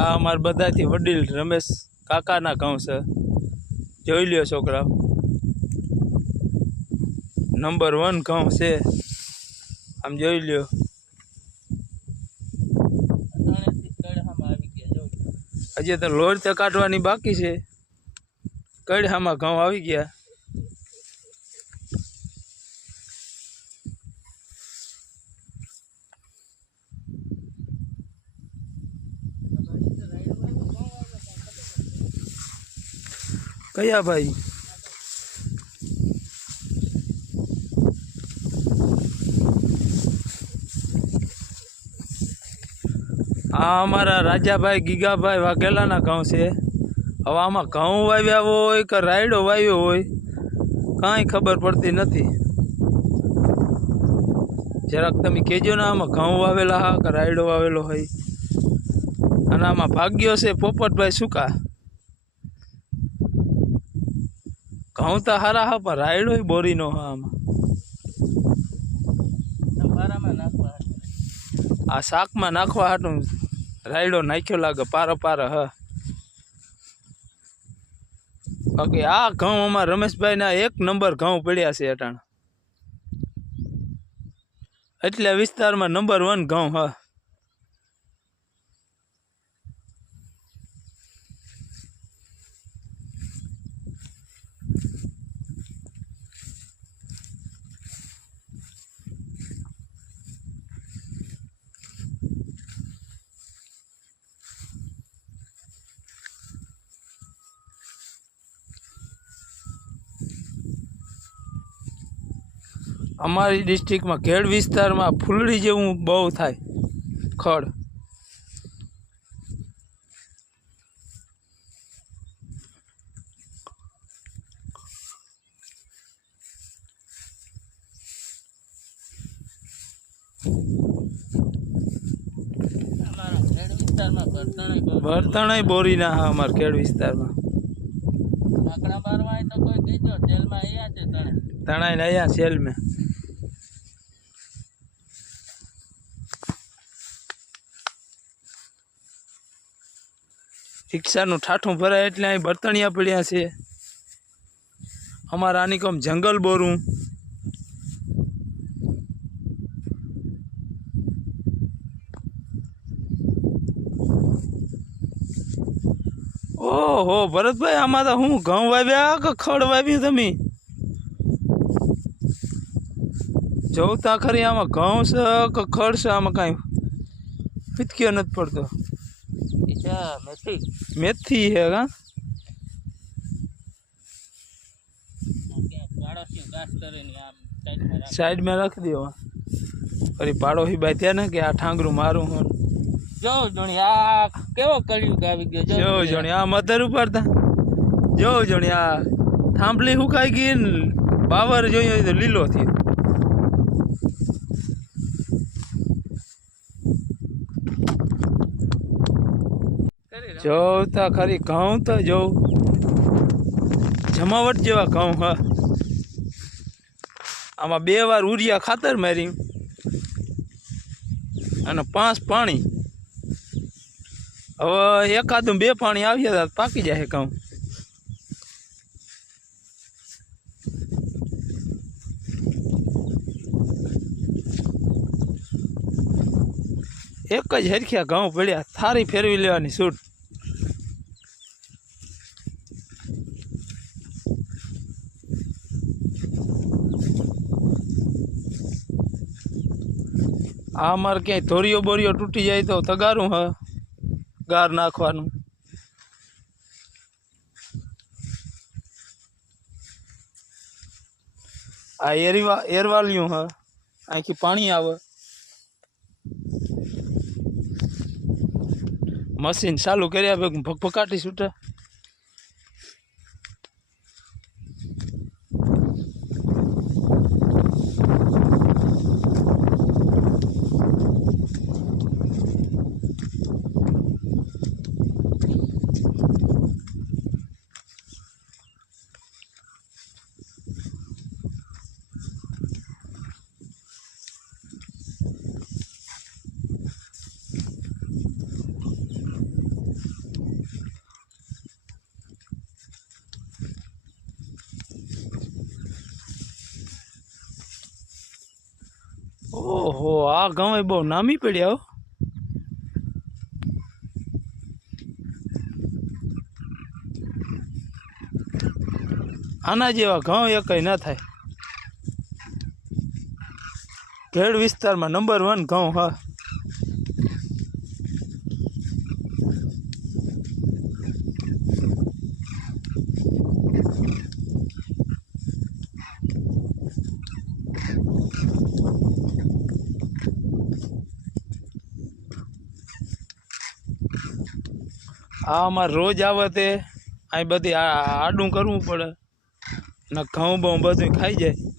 આ અમાર બધાથી વડીલ રમેશ કાકાના ઘઉં છે. જોઈ લ્યો છોકરા, નંબર 1 ઘઉં છે. આમ જોઈ લ્યો. હજી તો લોર તો કાઢવાની બાકી છે. કડહામાં ઘઉં આવી ગયા. કયા ભાઈ? આ અમારા રાજાભાઈ ગીગાભાઈ વાઘેલાના ઘઉં છે. હવે આમાં ઘઉં વાવ્યા હોય કે રાયડો વાવ્યો હોય કાંઈ ખબર પડતી નથી. જરાક તમે કહેજો ને આમાં ઘઉં વાવેલા હા કે રાયડો વાવેલો હોય. અને આમાં ભાગ્યો છે પોપટભાઈ સુકા. ઘઉં તો સારા હા પણ રાયડો બોરીનો હા. આમાં આ શાકમાં નાખવા હાટું રાયડો નાખ્યો લાગે પારો હ. બાકી આ ઘઉં અમારા રમેશભાઈના 1 નંબર ઘઉં પડ્યા છે અટાણ. એટલા વિસ્તારમાં નંબર 1 ઘઉં હ. અમારી ડિસ્ટ્રિક્ટમાં ખેડ વિસ્તારમાં ફૂલડી જેવું બહુ થાય ખડ. બર્તણાય બોરી ના હા અમારા ખેડ વિસ્તારમાં. તણાઈ ને અહીંયા સેલ મેં રિક્ષાનું ઠાઠું ભરાય એટલે અહીં બર્તણિયા પડ્યા છે. અમારા આની કોમ જંગલ બોરું. ઓહો ભરતભાઈ, આમાં તો હું ઘઉં વાવ્યા કે ખડ વાવ્યું તમે? જોતા ખરી આમાં ઘઉં છે કે ખડ છે? આમાં કાંઈ ફીટક્યો નથી પડતો. મેથી હે કા? સાઈડમાં રાખી દો. ફરી પાડોશી બાંધ્યા ને કે આ ઠાંગરું મારું હું. જો જોણી આ કેવો કળિયુગ આવી ગયો. જો જોણી આ મધર ઉપાડતા. જો જોણી આ થાંભલી હુકાઈ ગઈ ને બાવર જોયું તો લીલો થયો. જોતા ખરી ઘઉં તો જોઉં જમાવટ જેવા ઘઉં હ. આમાં 2 વાર ઉરિયા ખાતર મારી અને 5 પાણી. હવે એકાદું 2 પાણી આવ્યા પાકી જાય ઘઉં. એક જ હરખ્યા ઘઉં પડ્યા. થારી ફેરવી લેવાની છૂટ. આ અમારે ક્યાંય ધોરીઓ બોરીઓ તૂટી જાય તો તગારું હ ગાર નાખવાનું. આ એરવાલિયું હ, અહીંથી પાણી આવે. મશીન ચાલુ કર્યા ભેગું ભકભકાટી છૂટે. ઓહો આ ઘઉં બહુ નામી પડ્યા હો આના જેવા ઘઉં એકય ન થાય ખેડ વિસ્તારમાં નંબર 1 ઘઉં હા આ અમારે રોજ આવે તે અહીં બધી આડું કરવું પડે ને ઘઉં બહુ બધું ખાઈ જાય